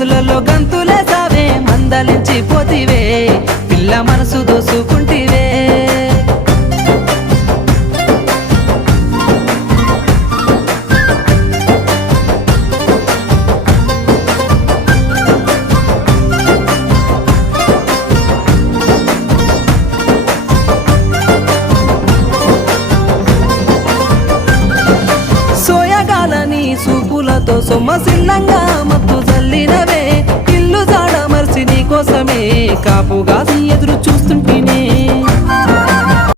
గదులలో గంతులే సావే మందలించి పోతివే పిల్ల మనసు దోసుకుంటివే సోయగాలని సూపులతో సొమ్మసిల్లంగా మత్తు జల్లినవే ఇల్లు జాడ మర్చి నీ కోసమే కాపుగా ఎదురు చూస్తుంటే